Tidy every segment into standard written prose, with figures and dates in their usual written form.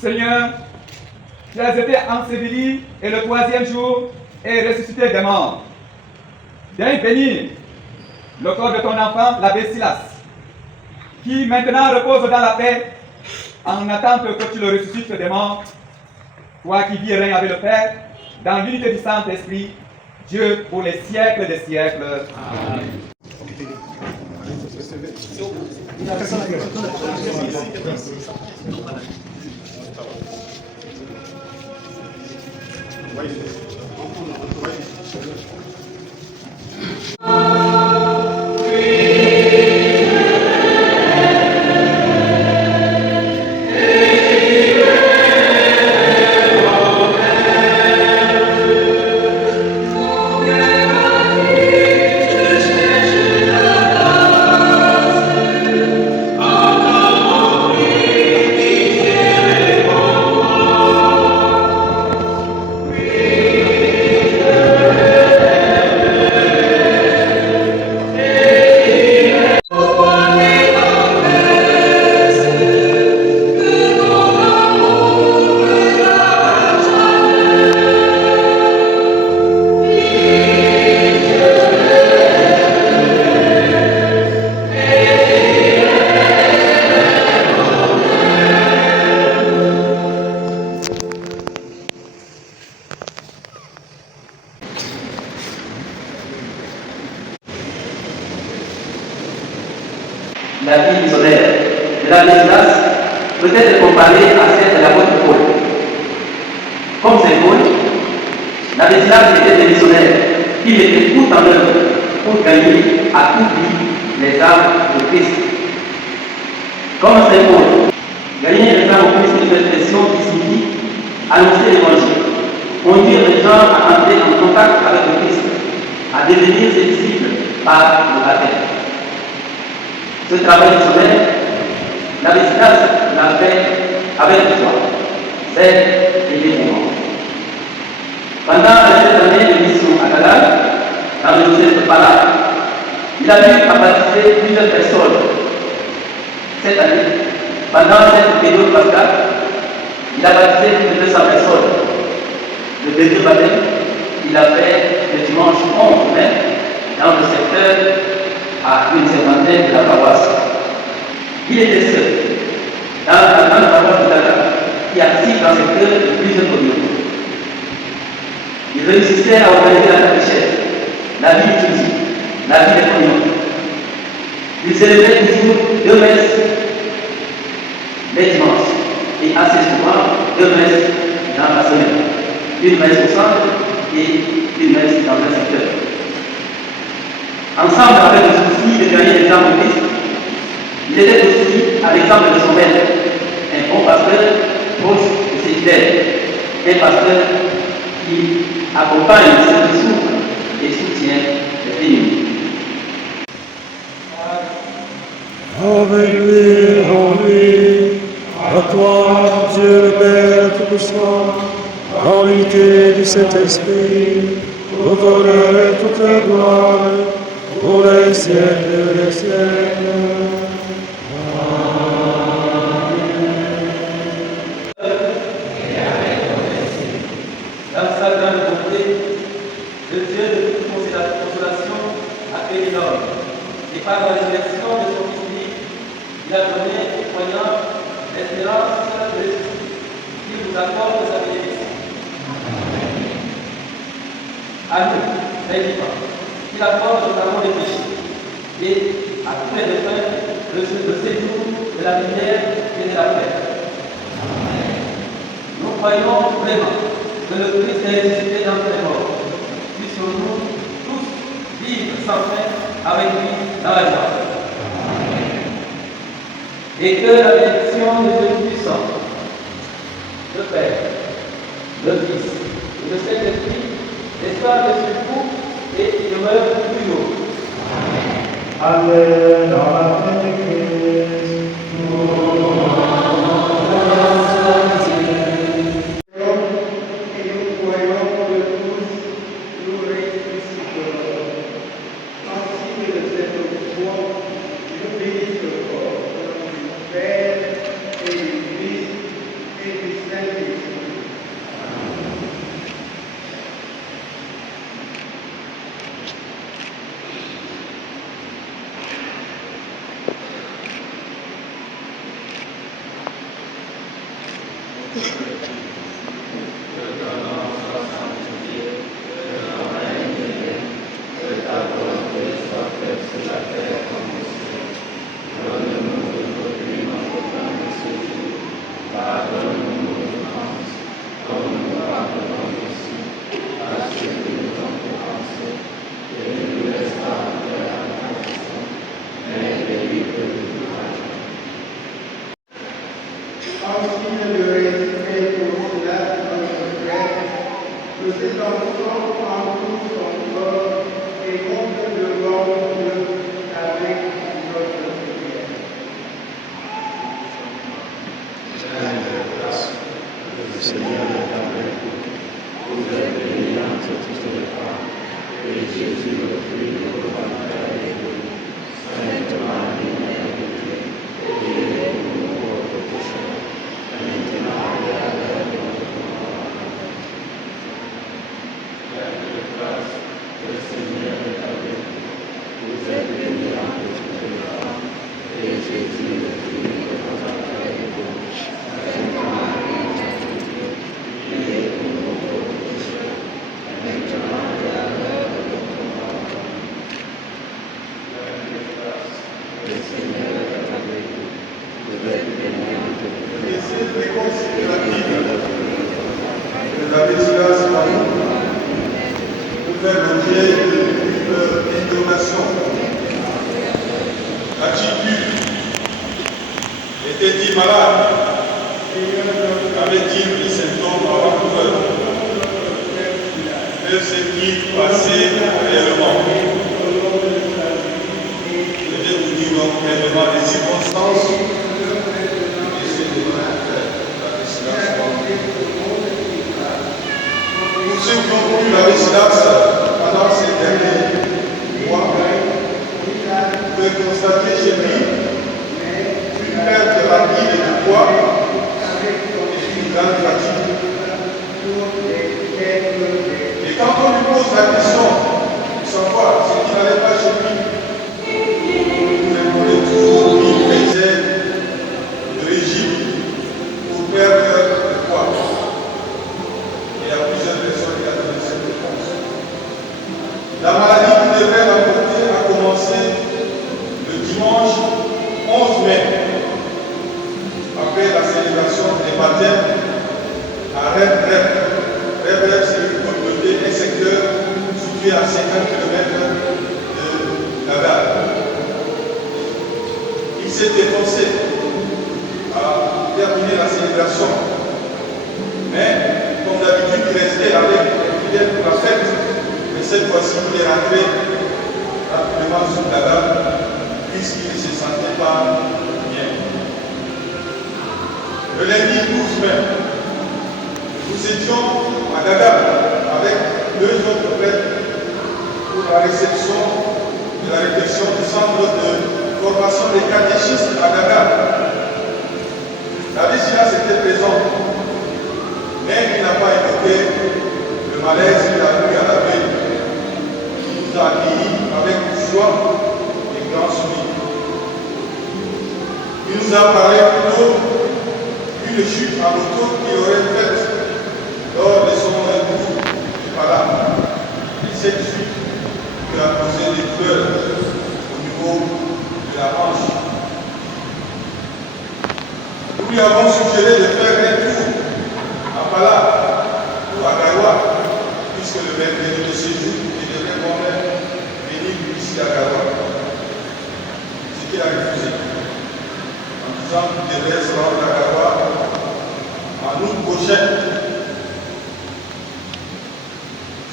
Seigneur, tu as été enseveli et le troisième jour est ressuscité des morts. Viens bénir le corps de ton enfant, l'abbé Silas, qui maintenant repose dans la paix en attente que tu le ressuscites des morts. Toi qui vis et règnes avec le Père, dans l'unité du Saint-Esprit, Dieu pour les siècles des siècles. Amen. La vie missionnaire de la Silas peut être comparée à celle de l'apôtre Paul. Comme c'est Paul, la Silas était des missionnaires qui mettaient tout en œuvre pour gagner à tout prix les âmes de Christ. Comme c'est Paul, gagner les âmes de Christ est une expression qui signifie annoncer l'évangile, conduire les gens à entrer en contact avec le Christ, à devenir ses disciples par le baptême. Ce travail missionnaire, la Silas l'a fait avec foi, zèle et dévouement. Pendant cette année de mission à Canal, dans le Joseph Pala, il a pu baptiser plusieurs personnes. Cette année, pendant cette période pascale, il a baptisé plus de 200 personnes. Le deuxième baptême, il a fait le dimanche 11 mai dans le secteur à une cinquantaine de la paroisse. Il était seul dans la paroisse de Dakar qui active dans le secteur de plusieurs communautés. Il réussissait à organiser la catéchèse, la vie liturgique, la vie des communautés. Il célébrait toujours 2 messes les dimanches et assez souvent 2 messes dans la semaine. Une messe au centre et une messe dans un secteur. Ensemble avec le souci de gagner les âmes de Christ, il était aussi à l'exemple de son maître, un bon pasteur proche de ses fidèles, un pasteur qui accompagne ceux qui souffrent et soutient les démunis. Avec lui, à toi, Dieu le Père Tout-Puissant, en l'unité du Saint-Esprit, toute honneur et toute gloire, pour les siècles des siècles. Dans sa grande bonté, le Dieu de toute consolation a créé l'homme. Et par la résurrection de son Fils unique, il a donné aux croyants l'espérance de Jésus, qui nous accorde sa bénédiction. À nous, les vivants, qu'il accorde notamment les péchés, et à tous les défunts le séjour de la lumière et de la paix. Nous croyons vraiment que le Christ est ressuscité dans les morts. Puissions-nous tous vivre sans fin avec lui dans la joie. Et que la bénédiction de Dieu puissant, le Père, le Fils et le Saint-Esprit descendent sur vous et demeure toujours. Amen. Dans la paix de Christ. Père et du Fils et du Était-il malade? Avait-il des symptômes avant-coureurs? Que s'est-il passé réellement? Je vais vous dire donc réellement les circonstances. Pour ceux qui ont connu la Silas pendant ces derniers mois, vous pouvez constater chez lui une perte rapide de poids et une grande fatigue. Et quand on lui pose la question pour savoir ce qui n'allait pas chez lui, vous répondez toujours qu'il faisait le régime pour perdre le poids. Il y a plusieurs personnes qui ont donné cette réponse. La maladie qui devait l'emporter a commencé le dimanche 11 mai, après la célébration des baptêmes à Reb-Reb. Reb-Reb, c'est une communauté, un secteur situé à 50 km de Gagar. Il s'est efforcé à terminer la célébration, mais comme d'habitude, il restait avec les fidèles pour la fête, mais cette fois-ci, il est rentré rapidement sur Gagar, puisqu'il ne se sentait pas bien. Le lundi 12 mai, nous étions à Gagar avec deux autres prêtres pour la réception de la réflexion du centre de formation des catéchistes à Gagar. David Silas était présent, mais il n'a pas évoqué le malaise qu'il a eu à la veille. Il nous a accueillis avec joie et grand sourire. Il nous a parlé plutôt d'une chute à moto qu'il aurait faite lors de son retour du Pala. Et cette chute lui a causé des douleurs au niveau de la hanche. Nous lui avons suggéré de faire un tour à Pala ou à Garoua, puisque le mercredi de ce jour, il devrait quand même venir ici à Garoua. Ce qu'il a refusé. En disant qu'il devrait se rendre à Garoua en août prochain.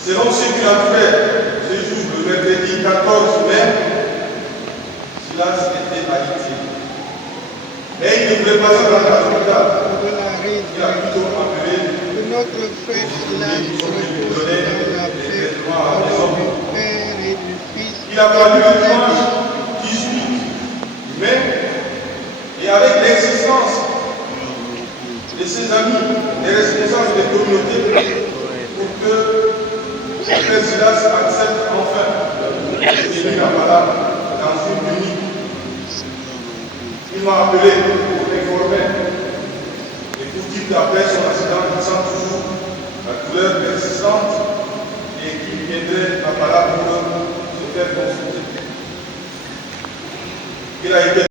Selon ceux qui l'entouraient, ce jour, le mercredi 14 mai, Silas était alité. Mais il ne voulait pas se rendre à l'hôpital. Il a plutôt appelé notre frère Silas repose dans la paix au nom du Père et du Fils. Il a fallu le dimanche 18 mai, et avec l'existence de ses amis, des responsables des communautés, pour que le frère Silas accepte enfin de venir à Pala dans une unique. Il m'a appelé pour m'informer et pour dire qu'après son